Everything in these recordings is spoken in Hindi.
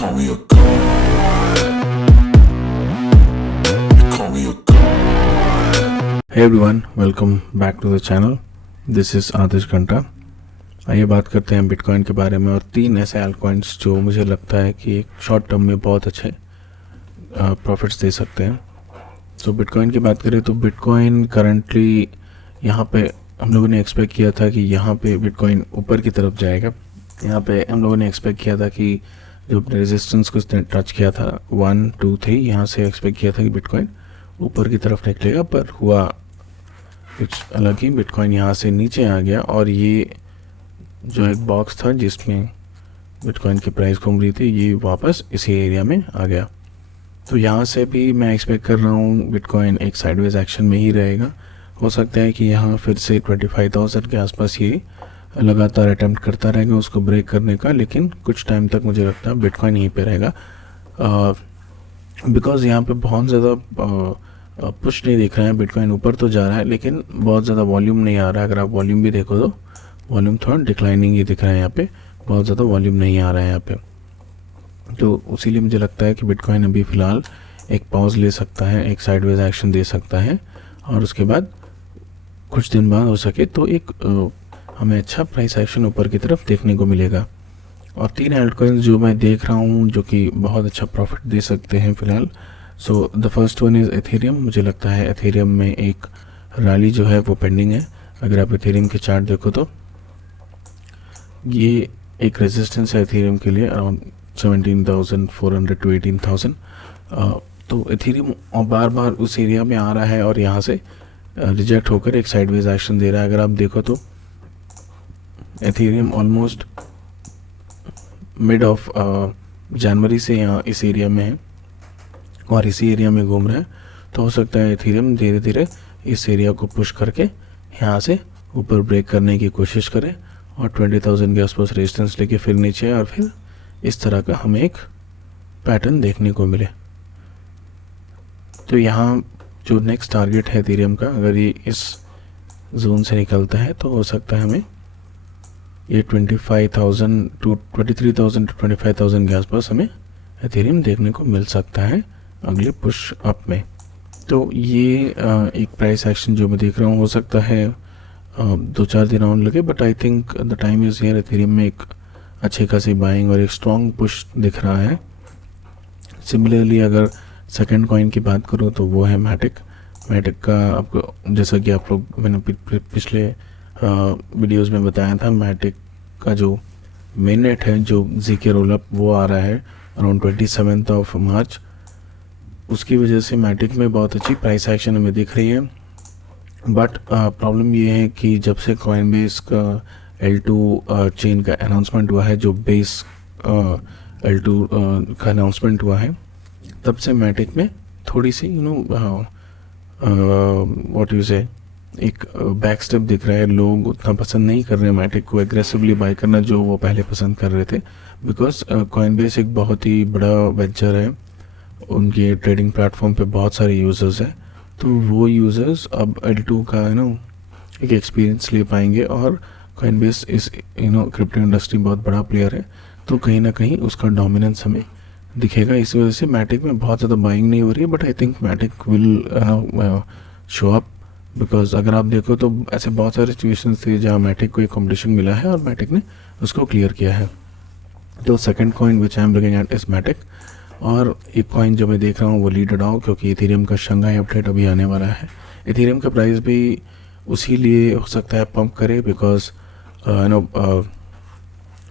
call me a god. You call me a god. Hey everyone, welcome back to the channel. This is आदिश घंटा. आइए बात करते हैं बिटकॉइन के बारे में और तीन ऐसे एल्टकॉइंस जो मुझे लगता है कि एक शॉर्ट टर्म में बहुत अच्छे प्रॉफिट्स दे सकते हैं. तो बिटकॉइन की बात करें तो बिटकॉइन करंटली यहाँ पे हम लोगों ने एक्सपेक्ट किया था कि यहाँ पे बिटकॉइन ऊपर की तरफ जाएगा. यहाँ पे हम लोगों ने एक्सपेक्ट किया था कि जो रेजिस्टेंस को उसने टच किया था 1 2 3, यहाँ से एक्सपेक्ट किया था कि बिटकॉइन ऊपर की तरफ निकलेगा, पर हुआ कुछ अलग ही. बिटकॉइन यहाँ से नीचे आ गया और ये जो एक बॉक्स था जिसमें बिटकॉइन की प्राइस घूम रही थी, ये वापस इसी एरिया में आ गया. तो यहाँ से भी मैं एक्सपेक्ट कर रहा हूँ बिटकॉइन एक साइडवेज एक्शन में ही रहेगा. हो सकता है कि यहाँ फिर से 25,000 के आसपास ये लगातार अटेम्प्ट करता रहेगा उसको ब्रेक करने का, लेकिन कुछ टाइम तक मुझे लगता है बिटकॉइन यहीं पे रहेगा. बिकॉज़ यहाँ पे बहुत ज़्यादा पुश नहीं दिख रहा है. बिटकॉइन ऊपर तो जा रहा है लेकिन बहुत ज़्यादा वॉल्यूम नहीं आ रहा है. अगर आप वॉल्यूम भी देखो तो वॉल्यूम थोड़ा डिक्लाइनिंग ही दिख रहा है. यहाँ पे बहुत ज़्यादा वॉल्यूम नहीं आ रहा है यहाँ पे. तो इसीलिए मुझे लगता है कि बिटकॉइन अभी फ़िलहाल एक पॉज ले सकता है, एक साइडवेज एक्शन दे सकता है और उसके बाद कुछ दिन बाद हो सके तो एक हमें अच्छा प्राइस एक्शन ऊपर की तरफ देखने को मिलेगा. और तीन एल्टकॉइंस जो मैं देख रहा हूँ जो कि बहुत अच्छा प्रॉफिट दे सकते हैं फ़िलहाल. So the first one is Ethereum. मुझे लगता है एथेरियम में एक रैली जो है वो पेंडिंग है. अगर आप एथेरियम के चार्ट देखो तो ये एक रेजिस्टेंस है एथेरियम के लिए अराउंड 17,400 to 18,000. तो एथेरियम बार बार उस एरिया में आ रहा है और यहाँ से रिजेक्ट होकर एक साइडवेज एक्शन दे रहा है. अगर आप देखो तो Ethereum almost mid of January से यहाँ इस एरिया में है और इसी एरिया में घूम रहा है. तो हो सकता है एथेरियम धीरे धीरे इस एरिया को पुश करके यहाँ से ऊपर ब्रेक करने की कोशिश करे और 20,000 के आसपास रेजिस्टेंस लेके फिर नीचे और फिर इस तरह का हमें एक पैटर्न देखने को मिले. तो यहाँ जो नेक्स्ट टारगेट है एथेरियम का, अगर ये इस जोन से निकलता है तो हो सकता है हमें ये 25,000 to 23,000 to 25,000 के आसपास हमें एथेरियम देखने को मिल सकता है अगले पुश अप में. तो ये एक प्राइस एक्शन जो मैं देख रहा हूँ हो सकता है 2-4 दिन और लगे, but I think the time is here. Ethereum में एक अच्छे खासी बाइंग और एक स्ट्रॉन्ग पुश दिख रहा है. सिमिलरली अगर सेकंड कॉइन की बात करूँ तो वो है मैटिक. मैटिक का आपको जैसा कि आप लोग मैंने पिछले वीडियोस में बताया था, मैटिक का जो मेन नेट है जो जीके रोलअप वो आ रहा है अराउंड 27 मार्च. उसकी वजह से मैटिक में बहुत अच्छी प्राइस एक्शन हमें दिख रही है. बट प्रॉब्लम ये है कि जब से कॉइनबेस का L2 चेन का अनाउंसमेंट हुआ है, जो बेस L2 का अनाउंसमेंट हुआ है, तब से मैटिक में थोड़ी सी व्हाट यू से एक बैक स्टेप दिख रहा है. लोग उतना पसंद नहीं कर रहे हैं मैटिक को एग्रेसिवली बाय करना जो वो पहले पसंद कर रहे थे. बिकॉज कॉइनबेस एक बहुत ही बड़ा वेंचर है, उनके ट्रेडिंग प्लेटफॉर्म पे बहुत सारे यूज़र्स हैं. तो वो यूज़र्स अब L2 का एक एक्सपीरियंस ले पाएंगे और कॉइनबेस इस क्रिप्टो इंडस्ट्री बहुत बड़ा प्लेयर है, तो कहीं ना कहीं उसका डोमिनेंस हमें दिखेगा. इस वजह से मैटिक में बहुत ज़्यादा बाइंग नहीं हो रही है. But I think Matic will show up. Because अगर आप देखो तो ऐसे बहुत सारे सिचुएशंस थे जहाँ मैटिक को एक कॉम्पिटिशन मिला है और मैटिक ने उसको क्लियर किया है. तो second coin which I am looking at is Matic. और एक कॉइन जो मैं देख रहा हूँ वो लीडरडाओ, क्योंकि एथेरियम का शंघाई अपडेट अभी आने वाला है. एथेरियम का प्राइस भी उसी लिए हो सकता है पंप करे बिकॉज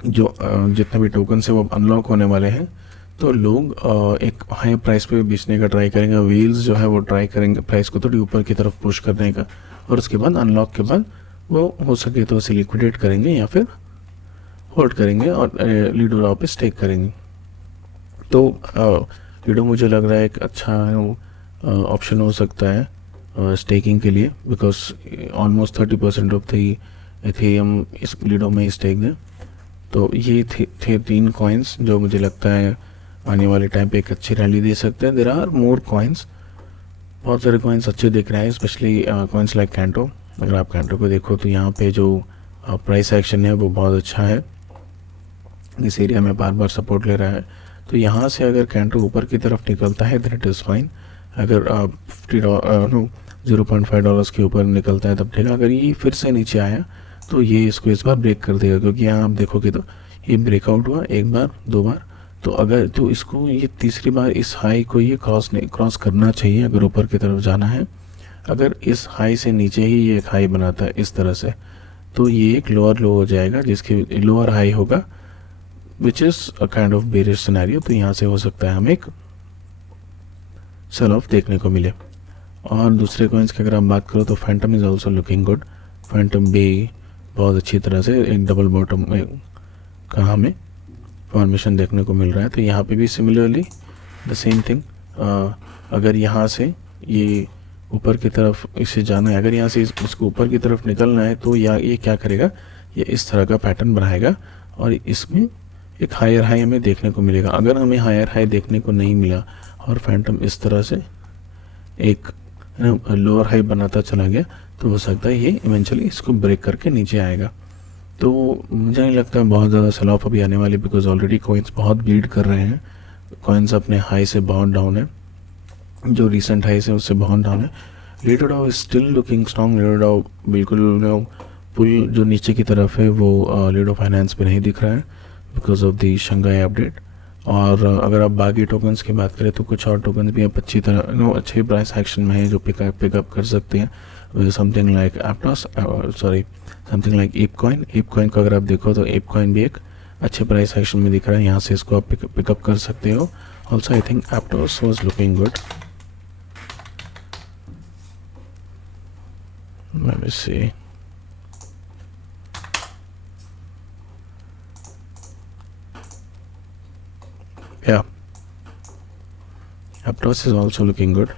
जो जितने भी टोकन है वो अनलॉक होने वाले हैं. तो लोग एक हाई प्राइस पे बेचने का ट्राई करेंगे. व्हील्स जो है वो ट्राई करेंगे प्राइस को थोड़ी ऊपर की तरफ पुश करने का, और उसके बाद अनलॉक के बाद वो हो सके तो उसे लिक्विडेट करेंगे या फिर होल्ड करेंगे और लीडरडाओ पे स्टेक करेंगे. तो लीडो मुझे लग रहा है एक अच्छा ऑप्शन हो सकता है स्टेकिंग के लिए, because almost 30% of the Ethereum इस लीडो में स्टेक है. तो ये थे तीन कॉइन्स जो मुझे लगता है आने वाले टाइम पे एक अच्छी रैली दे सकते हैं. देयर आर मोर कॉइन्स, बहुत सारे कॉइन्स अच्छे दिख रहे हैं, स्पेशली कॉइन्स लाइक कैंटो. अगर आप कैंटो को देखो तो यहाँ पे जो प्राइस एक्शन है वो बहुत अच्छा है. इस एरिया में बार बार सपोर्ट ले रहा है. तो यहाँ से अगर कैंडल ऊपर की तरफ निकलता है देन इट इज़ फाइन। अगर आप $0.5 के ऊपर निकलता है तब ठीक है। अगर ये फिर से नीचे आया तो ये इसको इस बार ब्रेक कर देगा, क्योंकि यहाँ आप देखोगे तो ये ब्रेकआउट हुआ एक बार दो बार, तो अगर तो इसको ये तीसरी बार इस हाई को ये क्रॉस करना चाहिए अगर ऊपर की तरफ जाना है। अगर इस हाई से नीचे ही ये एक हाई बनाता है इस तरह से, तो ये एक लोअर लो हो जाएगा जिसकी लोअर हाई होगा, which is a kind of bearish scenario. तो यहाँ से हो सकता है हमें एक सेल ऑफ देखने को मिले। और दूसरे कॉइन्स की अगर आप बात करो तो Phantom is also looking good. Phantom भी बहुत अच्छी तरह से एक डबल बॉटम का हमें फॉर्मेशन देखने को मिल रहा है। तो यहाँ पे भी सिमिलरली द सेम थिंग, अगर यहाँ से ये ऊपर की तरफ इसे जाना है, अगर यहाँ से इसको ऊपर की तरफ निकलना है तो ये क्या करेगा, ये इस तरह का पैटर्न बनाएगा और इसमें एक हायर हाई हमें देखने को मिलेगा। अगर हमें हायर हाई देखने को नहीं मिला और फैंटम इस तरह से एक लोअर हाई बनाता चला गया तो हो सकता है ये इवेंचुअली इसको ब्रेक करके नीचे आएगा। तो मुझे नहीं लगता बहुत ज़्यादा सेल ऑफ अभी आने वाली, बिकॉज ऑलरेडी कॉइन्स बहुत बीट कर रहे हैं। कॉइन्स अपने हाई से बहुत डाउन है, जो रिसेंट हाई से उससे बहुत डाउन है। लीडर डाउ is still looking strong. Leader डाउ बिल्कुल पुल जो नीचे की तरफ है वो लीडो फाइनेंस पे नहीं दिख रहा है because of the Shanghai update. और अगर आप बाकी टोकन्स की बात करें तो कुछ और टोकन्स भी आप अच्छी तरह अच्छे प्राइस एक्शन में है जो पिकअप कर सकते हैं। Something like Aptos, something like ape coin को अगर आप देखो तो एप कॉइन भी एक अच्छे प्राइस एक्शन में दिख रहा है, यहाँ से इसको आप पिकअप कर सकते हो। Also I think Aptos was looking good. Let me see. Yeah, Aptos is also looking good.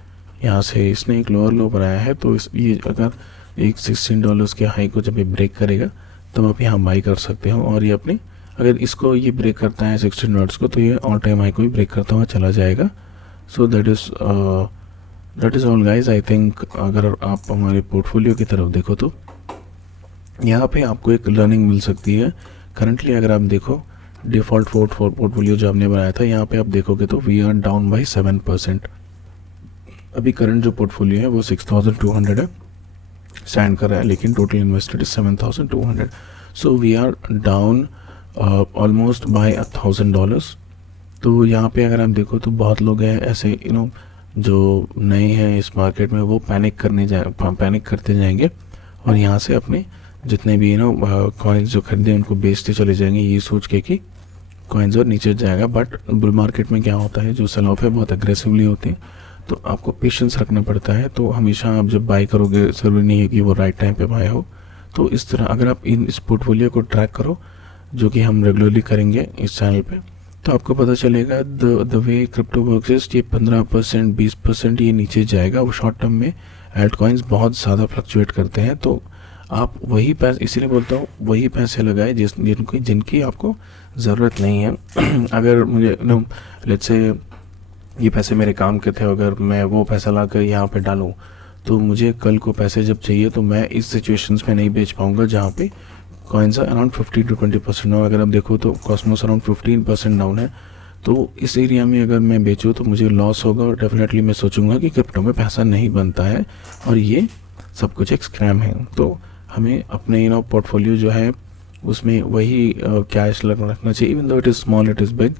यहाँ से इसने एक लोअर लो बनाया है, तो ये अगर एक $16 के हाई को जब ये ब्रेक करेगा तब आप यहाँ बाई कर सकते हो। और ये अपने अगर इसको ये ब्रेक करता है $16 को तो ये ऑल टाइम हाई को भी ब्रेक करता हुआ चला जाएगा। So that is all guys. I think अगर आप हमारे पोर्टफोलियो की तरफ देखो तो यहाँ पे आपको एक लर्निंग मिल सकती है। करंटली अगर आप देखो डिफ़ॉल्ट पोर्टफोलियो जो हमने बनाया था, यहाँ पे आप देखोगे तो वी आर डाउन बाई 7%। अभी करंट जो पोर्टफोलियो है वो 6200 है, स्टैंड कर रहा है, लेकिन total invested 7200। So we are down almost by $1000। तो यहाँ पे अगर आप देखो तो बहुत लोग हैं ऐसे जो नए हैं इस मार्केट में, वो पैनिक करते जाएंगे और यहाँ से अपने जितने भी कॉइन्स जो खरीदे उनको बेचते चले जाएंगे, ये सोच के कि कॉइन्स और नीचे जाएगा। बट बुल मार्केट में क्या होता है, जो सेल ऑफ है बहुत अग्रेसिवली होते हैं, तो आपको पेशेंस रखना पड़ता है। तो हमेशा आप जब बाई करोगे ज़रूरी नहीं है कि वो राइट टाइम पे बाय हो। तो इस तरह अगर आप इस पोर्टफोलियो को ट्रैक करो, जो कि हम रेगुलरली करेंगे इस चैनल पे, तो आपको पता चलेगा द वे क्रिप्टो वर्क्स। ये 15% 20% ये नीचे जाएगा। वो शॉर्ट टर्म में एल्ट कॉइन्स बहुत ज़्यादा फ्लक्चुएट करते हैं, तो आप वही पैसे, इसीलिए बोलता हूँ वही पैसे लगाए जिनकी आपको ज़रूरत नहीं है। अगर मुझे लेट्स से ये पैसे मेरे काम के थे, अगर मैं वो पैसा ला कर यहाँ पे डालूँ तो मुझे कल को पैसे जब चाहिए तो मैं इस सिचुएशंस में नहीं बेच पाऊँगा जहाँ पे कॉइन्स अराउंड 15 to 20% हो। अगर आप देखो तो कॉस्मोस अराउंड 15% डाउन है, तो इस एरिया में अगर मैं बेचूँ तो मुझे लॉस होगा और डेफिनेटली मैं सोचूंगा कि क्रिप्टो में पैसा नहीं बनता है और ये सब कुछ एक स्क्रैम है। तो हमें अपने पोर्टफोलियो जो है उसमें वही कैश रखना चाहिए, even though it is small it is big,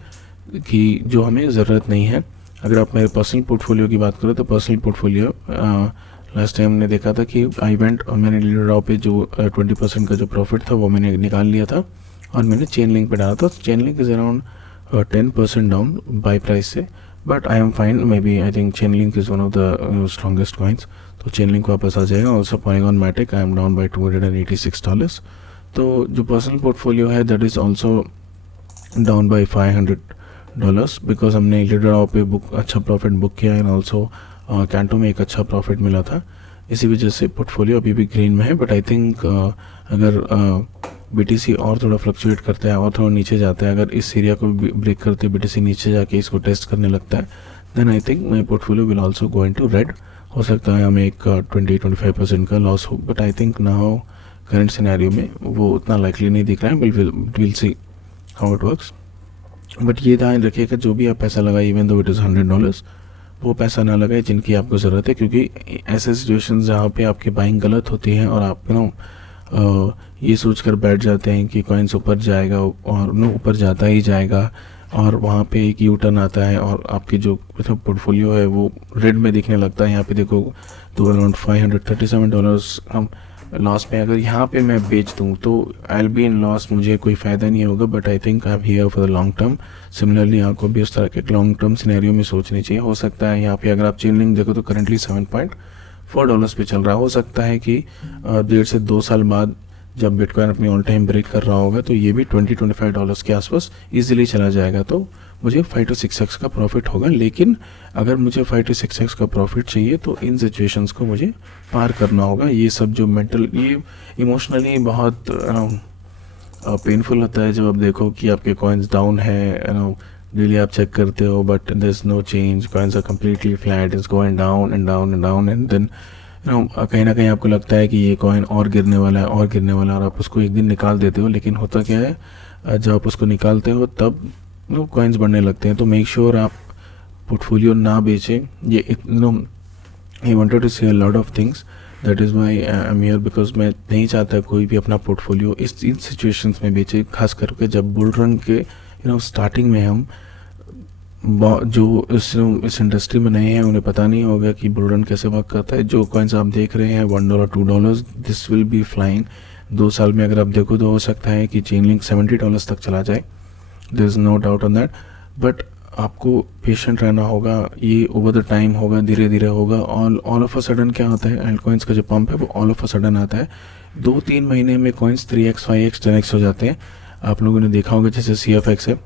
कि जो हमें ज़रूरत नहीं है। अगर आप मेरे पर्सनल पोर्टफोलियो की बात करो तो पर्सनल पोर्टफोलियो लास्ट टाइम हमने देखा था कि मैंने लीडर डाउ पे जो 20% का जो प्रॉफिट था वो मैंने निकाल लिया था और मैंने चेन लिंक पे डाला था। Chainlink is around 10% down by price से, but I am fine. Maybe I think Chainlink is one of the strongest coins, तो चेन लिंक वापस आ जाएगा। Also Polygon Matic I am down by $286। तो जो पर्सनल पोर्टफोलियो है that is also down by $500 because हमने लीडर डाउ पे अच्छा प्रॉफिट बुक किया एंड ऑल्सो कैंटो में एक अच्छा प्रॉफिट मिला था। इसी वजह से पोर्टफोलियो अभी भी ग्रीन में है। बट आई थिंक अगर BTC और थोड़ा फ्लक्चुएट करता है और थोड़ा नीचे जाता है, अगर इस एरिया को ब्रेक करते BTC नीचे जाके इसको टेस्ट करने लगता है, then I think my portfolio will also going to red. हो सकता है हमें एक 20-25% का लॉस हो, but I think now current scenario में वो उतना लाइकली नहीं दिख रहा है। Will see how it works. But ये ध्यान रखिएगा जो भी आप पैसा लगाए, इवन दो इट इज़ $100, वो पैसा ना लगाए जिनकी आपको ज़रूरत है, क्योंकि ऐसे सिचुएशन जहाँ पे आपकी बाइंग गलत होती है और आप ये सोच कर बैठ जाते हैं कि कॉइन्स ऊपर जाएगा और ऊपर जाता ही जाएगा, और वहाँ पे एक यू टर्न आता है और आपकी जो पोर्टफोलियो है वो रेड में दिखने लगता है। यहाँ पे देखो तो अराउंड $537 हम लॉस में, अगर यहाँ पे मैं बेच दूँ तो I will be in loss, मुझे कोई फ़ायदा नहीं होगा। But I think I am here for the long term. Similarly आपको भी उस तरह के लॉन्ग टर्म सिनेरियो में सोचनी चाहिए। हो सकता है यहाँ पे अगर आप चेनलिंग देखो तो करंटली $7.4 पे चल रहा है। हो सकता है कि 1.5 से 2 साल बाद जब बिटकॉइन अपनी ऑल टाइम ब्रेक कर रहा होगा तो ये भी $20-25 के आसपास इजीली चला जाएगा, तो मुझे 5 to 6x का प्रॉफिट होगा। लेकिन अगर मुझे 5 to 6x का प्रॉफिट चाहिए तो इन सिचुएशंस को मुझे पार करना होगा। ये सब जो मेंटल, ये इमोशनली बहुत पेनफुल होता है जब आप देखो कि आपके कॉइन्स डाउन है, डेली आप चेक करते हो but there is no change, coins are completely flat, it's going down and down and down, and then कहीं ना कहीं आपको लगता है कि ये कॉइन और गिरने वाला है और गिरने वाला है, और आप उसको एक दिन निकाल देते हो। लेकिन होता क्या है, जब आप उसको निकालते हो तब कॉइन्स बढ़ने लगते हैं। तो मेक श्योर आप पोर्टफोलियो ना बेचें। ये आई वांटेड टू से a lot of things, that is why I am here, because मैं नहीं चाहता कोई भी अपना पोर्टफोलियो इन सिचुएशंस में बेचे, खास करके जब बुल रन के स्टार्टिंग में हम जो इस इंडस्ट्री में नए हैं उन्हें पता नहीं होगा कि बुल रन कैसे वर्क करता है। जो कॉइन्स आप देख रहे हैं $1, $2, दिस विल बी फ्लाइंग। 2 साल में अगर आप देखो तो हो सकता है कि चेनलिंक $70 तक चला जाए, there is no doubt on that. But आपको पेशेंट रहना होगा, ये ओवर द टाइम होगा, धीरे धीरे होगा। ऑल ऑफ अ सडन क्या होता है, एल्ट कॉइन्स का जो पंप है वो ऑल ऑफ अ सडन आता है। 2-3 महीने में कॉइन्स 3x 5x 10x हो जाते हैं। आप लोगों ने देखा होगा जैसे CFX है,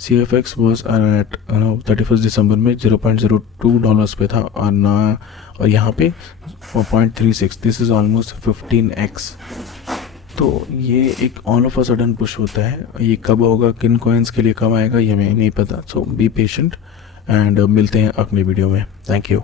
CFX वॉज एट 31 दिसंबर में $0.02 पे था और यहाँ पे 0.36, दिस इज़ ऑलमोस्ट 15x। तो ये एक all of a sudden push होता है। ये कब होगा, किन कॉइन्स के लिए कब आएगा, ये हमें नहीं पता। सो बी पेशेंट एंड मिलते हैं अगले वीडियो में। Thank you.